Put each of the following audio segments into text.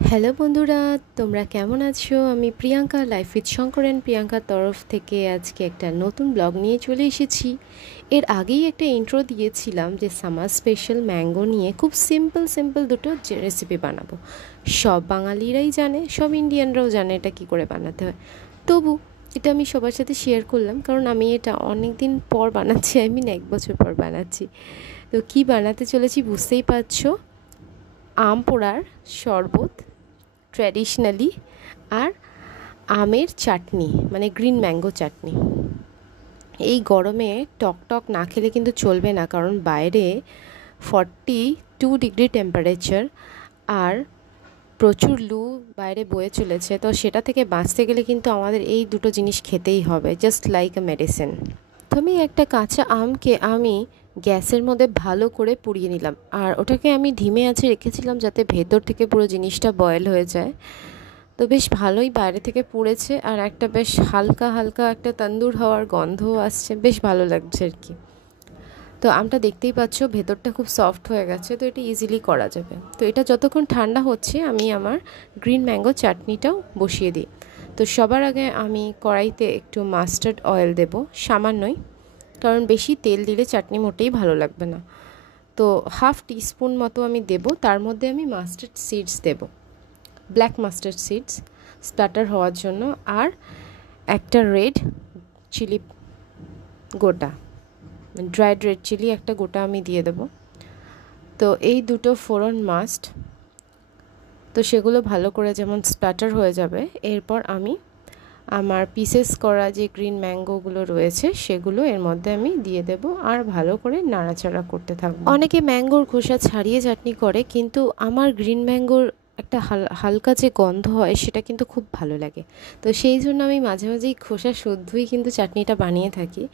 Hello বন্ধুরা, তোমরা কেমন আছো? আমি Priyanka, life with Shankar and প্রিয়াঙ্কার তরফ থেকে আজকে একটা নতুন ব্লগ নিয়ে চলে এসেছি। এর আগেই একটা ইন্ট্রো দিয়েছিলাম যে সামার স্পেশাল ম্যাঙ্গো নিয়ে খুব সিম্পল সিম্পল দুটো রেসিপি বানাবো। সব বাঙালিরাই জানে, সব ইন্ডিয়ানরাও জানে এটা কী করে বানাতে হয়। তবু এটা আমি সবার সাথে শেয়ার করলাম, কারণ আমি এটা অনেক দিন পর বানাচ্ছি, 1 বছর পর বানাচ্ছি। তো কী বানাতে চলেছি বুঝতেই পারছো। আম পোড়ার শরবত ট্র্যাডিশনালি, আর আমের চাটনি মানে গ্রিন ম্যাঙ্গো চাটনি। এই গরমে টক টক না খেলে কিন্তু চলবে না, কারণ বাইরে 42 ডিগ্রি টেম্পারেচার আর প্রচুর লু বাইরে বয়ে চলেছে। তো সেটা থেকে বাঁচতে গেলে কিন্তু আমাদের এই দুটো জিনিস খেতেই হবে, জাস্ট লাইক আ মেডিসিন। প্রথমে একটা কাঁচা আমকে আমি গ্যাসের মধ্যে ভালো করে পুড়িয়ে নিলাম, আর ওটাকে আমি ধিমে আঁচে রেখেছিলাম যাতে ভেতর থেকে পুরো জিনিসটা বয়েল হয়ে যায়। তো বেশ ভালোই বাইরে থেকে পুড়েছে, আর একটা বেশ হালকা হালকা একটা তন্দুর হওয়ার গন্ধও আসছে, বেশ ভালো লাগছে আর কি। তো আমটা দেখতেই পাচ্ছ ভেতরটা খুব সফট হয়ে গেছে, তো এটা ইজিলি করা যাবে। তো এটা যতক্ষণ ঠান্ডা হচ্ছে আমি আমার গ্রিন ম্যাঙ্গো চাটনিটাও বসিয়ে দিই। তো সবার আগে আমি কড়াইতে একটু মাস্টার্ড অয়েল দেব, সামান্যই, কারণ বেশি তেল দিলে চাটনি মোটেই ভালো লাগবে না। তো 1/2 টিস্পুন মতো আমি দেব। তার মধ্যে আমি মাস্টার্ড সিডস দেব, ব্ল্যাক মাস্টার্ড সিডস স্প্ল্যাটার হওয়ার জন্য, আর একটা রেড চিলি গোটা, ড্রাইড রেড চিলি একটা গোটা আমি দিয়ে দেব। তো এই দুটো ফোড়ন মাস্ট, তো সেগুলো ভালো করে যেমন স্প্ল্যাটার হয়ে যাবে, এরপর আমি আমার পিসেস করা যে গ্রিন ম্যাঙ্গোগুলো রয়েছে সেগুলো এর মধ্যে আমি দিয়ে দেব, আর ভালো করে নাড়াচাড়া করতে থাকবো। অনেকে ম্যাঙ্গোর খোসা ছাড়িয়ে চাটনি করে, কিন্তু আমার গ্রিন ম্যাঙ্গোর একটা হালকা যে গন্ধ হয় সেটা কিন্তু খুব ভালো লাগে। তো সেই জন্য আমি মাঝে মাঝেই খোসা শুদ্ধই কিন্তু চাটনিটা বানিয়ে থাকি।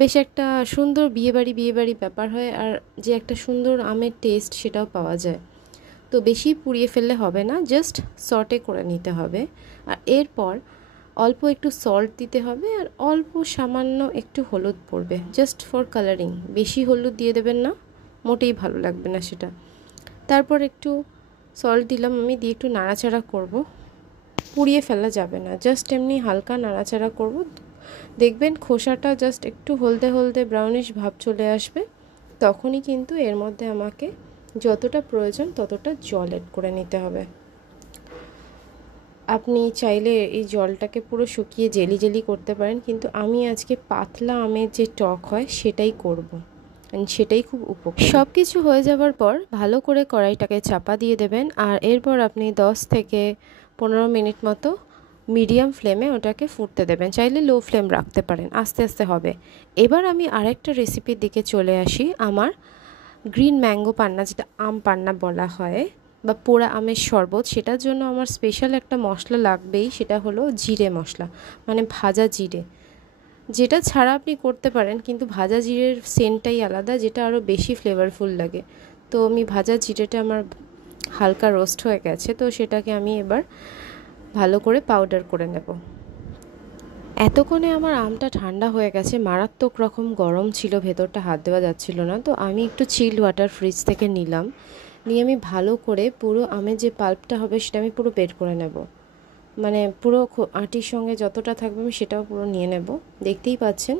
বেশ একটা সুন্দর বিয়েবাড়ি ব্যাপার হয়, আর যে একটা সুন্দর আমের টেস্ট সেটাও পাওয়া যায়। তো বেশি পুড়িয়ে ফেললে হবে না, জাস্ট সটে করে নিতে হবে। আর এরপর অল্প একটু সল্ট দিতে হবে, আর অল্প সামান্য একটু হলুদ পড়বে, জাস্ট ফর কালারিং। বেশি হলুদ দিয়ে দেবেন না, মোটেই ভালো লাগবে না সেটা। তারপর একটু সল্ট দিলাম আমি, দিয়ে একটু নাড়াচাড়া করব। পুড়িয়ে ফেলা যাবে না, জাস্ট এমনি হালকা নাড়াচাড়া করব। দেখবেন খোসাটা জাস্ট একটু হলদে হলদে ব্রাউনিশ ভাব চলে আসবে, তখনই কিন্তু এর মধ্যে আমাকে যতটা প্রয়োজন ততটা জল অ্যাড করে নিতে হবে। আপনি চাইলে এই জলটাকে পুরো শুকিয়ে জেলি জেলি করতে পারেন, কিন্তু আমি আজকে পাতলা আমের যে টক হয় সেটাই করব, সেটাই খুব উপকারী। সব কিছু হয়ে যাওয়ার পর ভালো করে কড়াইটাকে চাপা দিয়ে দেবেন, আর এরপর আপনি 10 থেকে 15 মিনিট মতো মিডিয়াম ফ্লেমে ওটাকে ফুটতে দেবেন। চাইলে লো ফ্লেম রাখতে পারেন, আস্তে আস্তে হবে। এবার আমি আরেকটা রেসিপির দিকে চলে আসি। আমার গ্রিন ম্যাঙ্গো পান্না, যেটা আম পান্না বলা হয়, বা পোড়া আমের শরবত, সেটার জন্য আমার স্পেশাল একটা মশলা লাগবেই, সেটা হলো জিরে মশলা, মানে ভাজা জিরে। যেটা ছাড়া আপনি করতে পারেন, কিন্তু ভাজা জিরের সেন্টটাই আলাদা, যেটা আরও বেশি ফ্লেভারফুল লাগে। তো আমি ভাজা জিরেটা আমার হালকা রোস্ট হয়ে গেছে, তো সেটাকে আমি এবার ভালো করে পাউডার করে নেব। এতক্ষণে আমার আমটা ঠান্ডা হয়ে গেছে, মারাত্মক রকম গরম ছিল, ভেতরটা হাত দেওয়া যাচ্ছিল না। তো আমি একটু চিল্ড ওয়াটার ফ্রিজ থেকে নিলাম, নিয়ে আমি ভালো করে পুরো আমের যে পাল্পটা হবে সেটা আমি পুরো বের করে নেব, মানে পুরো আটির সঙ্গে যতটা থাকবে আমি সেটাও পুরো নিয়ে নেব। দেখতেই পাচ্ছেন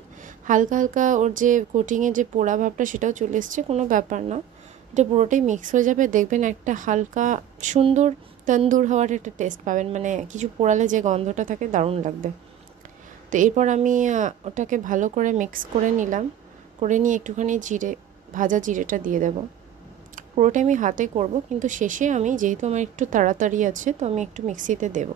হালকা হালকা ওর যে কোটিংয়ের যে পোড়া ভাবটা সেটাও চলে এসছে, কোনো ব্যাপার না, এটা পুরোটাই মিক্স হয়ে যাবে। দেখবেন একটা হালকা সুন্দর তন্দুর হওয়ার একটা টেস্ট পাবেন, মানে কিছু পোড়ালে যে গন্ধটা থাকে দারুণ লাগবে। তো এরপর আমি ওটাকে ভালো করে মিক্স করে নিলাম, করে নিয়ে একটুখানি জিরে, ভাজা জিরেটা দিয়ে দেব। পুরোটা আমি হাতে করব, কিন্তু শেষে আমি, যেহেতু আমার একটু তাড়াতাড়ি আছে, তো আমি একটু মিক্সিতে দেব।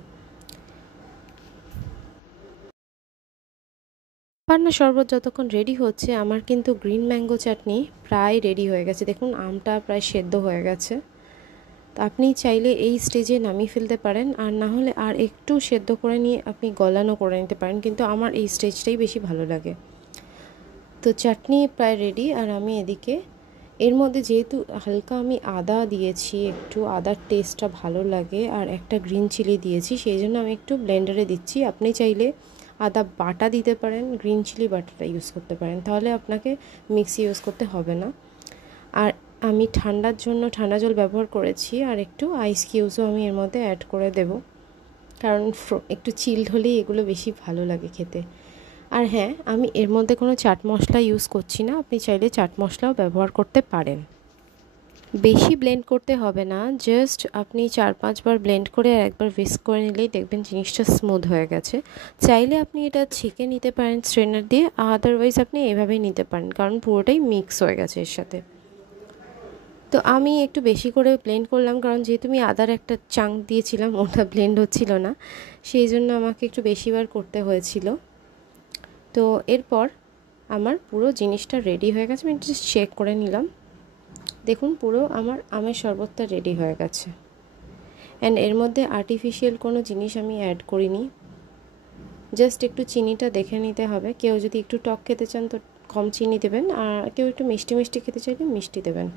পান্না শরবত যতক্ষণ রেডি হচ্ছে, আমার কিন্তু গ্রিন ম্যাঙ্গো চাটনি প্রায় রেডি হয়ে গেছে। দেখুন আমটা প্রায় সেদ্ধ হয়ে গেছে। তো আপনি চাইলে এই স্টেজে নামিয়ে ফেলতে পারেন, আর না হলে আর একটু সেদ্ধ করে নিয়ে আপনি গলানো করে নিতে পারেন, কিন্তু আমার এই স্টেজটাই বেশি ভালো লাগে। তো চাটনি প্রায় রেডি, আর আমি এদিকে এর মধ্যে যেহেতু হালকা আমি আদা দিয়েছি, একটু আদার টেস্টটা ভালো লাগে, আর একটা গ্রিন চিলি দিয়েছি, সেই জন্য আমি একটু ব্লেন্ডারে দিচ্ছি। আপনি চাইলে আদা বাটা দিতে পারেন, গ্রিন চিলি বাটাটা ইউজ করতে পারেন, তাহলে আপনাকে মিক্সি ইউজ করতে হবে না। আর আমি ঠান্ডার জন্য ঠান্ডা জল ব্যবহার করেছি, আর একটু আইস কিউবসও আমি এর মধ্যে অ্যাড করে দেব, কারণ একটু চিল্ড হলেই এগুলো বেশি ভালো লাগে খেতে। আর হ্যাঁ, আমি এর মধ্যে কোনো চাট মশলা ইউজ করছি না, আপনি চাইলে চাট মশলাও ব্যবহার করতে পারেন। বেশি ব্লেন্ড করতে হবে না, জাস্ট আপনি 4-5 বার ব্লেন্ড করে আর একবার হুইস্ক করে নিলেই দেখবেন জিনিসটা স্মুথ হয়ে গেছে। চাইলে আপনি এটা ছেঁকে নিতে পারেন স্ট্রেনার দিয়ে, আদারওয়াইজ আপনি এভাবেই নিতে পারেন, কারণ পুরোটাই মিক্স হয়ে গেছে এর সাথে। তো আমি একটু বেশি করে ব্লেন্ড করলাম, কারণ যেহেতু আমি আদার একটা চাঙ্ক দিয়েছিলাম, ওটা ব্লেন্ড হচ্ছিল না, সেই জন্য আমাকে একটু বেশিবার করতে হয়েছিল। তো এরপর আমার পুরো জিনিসটা রেডি হয়ে গেছে, আমি জাস্ট চেক করে নিলাম। দেখুন পুরো আমার আমের শরবতটা রেডি হয়ে গেছে। অ্যান্ড এর মধ্যে আর্টিফিশিয়াল কোনো জিনিস আমি অ্যাড করিনি, জাস্ট একটু চিনিটা দেখে নিতে হবে। কেউ যদি একটু টক খেতে চান তো কম চিনি দেবেন, আর কেউ একটু মিষ্টি মিষ্টি খেতে চাইলে মিষ্টি দেবেন।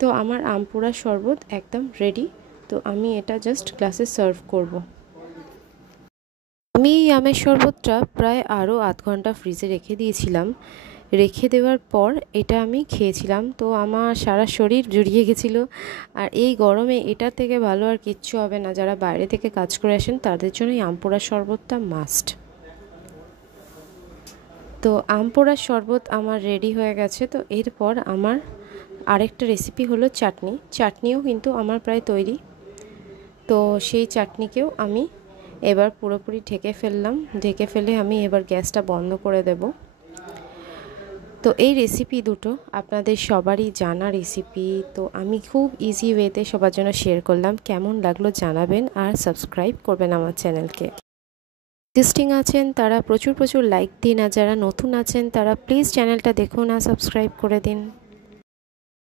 তো আমার আম পোড়ার শরবত একদম রেডি। তো আমি এটা জাস্ট গ্লাসে সার্ভ করব। আমি এই আমের শরবতটা প্রায় আরও আধ ঘন্টা ফ্রিজে রেখে দিয়েছিলাম। রেখে দেওয়ার পর এটা আমি খেয়েছিলাম, তো আমার সারা শরীর জুড়িয়ে গেছিলো। আর এই গরমে এটার থেকে ভালো আর কিচ্ছু হবে না। যারা বাইরে থেকে কাজ করে আসেন তাদের জন্য এই আম পোড়ার শরবতটা মাস্ট। তো আম পোড়ার শরবত আমার রেডি হয়ে গেছে। তো এরপর আমার আরেকটা রেসিপি হলো চাটনি। চাটনিও কিন্তু আমার প্রায় তৈরি। তো সেই চাটনিকেও আমি এবার পুরোপুরি ঢেকে ফেললাম। ঢেকে ফেলে আমি এবার গ্যাসটা বন্ধ করে দেব। তো এই রেসিপি দুটো আপনাদের সবারই জানা রেসিপি, তো আমি খুব ইজি ওয়েতে সবার জন্য শেয়ার করলাম। কেমন লাগলো জানাবেন, আর সাবস্ক্রাইব করবেন আমার চ্যানেলকে। এক্সিস্টিং আছেন তারা প্রচুর লাইক দিন, আর যারা নতুন আছেন তারা প্লিজ চ্যানেলটা দেখুন আর সাবস্ক্রাইব করে দিন।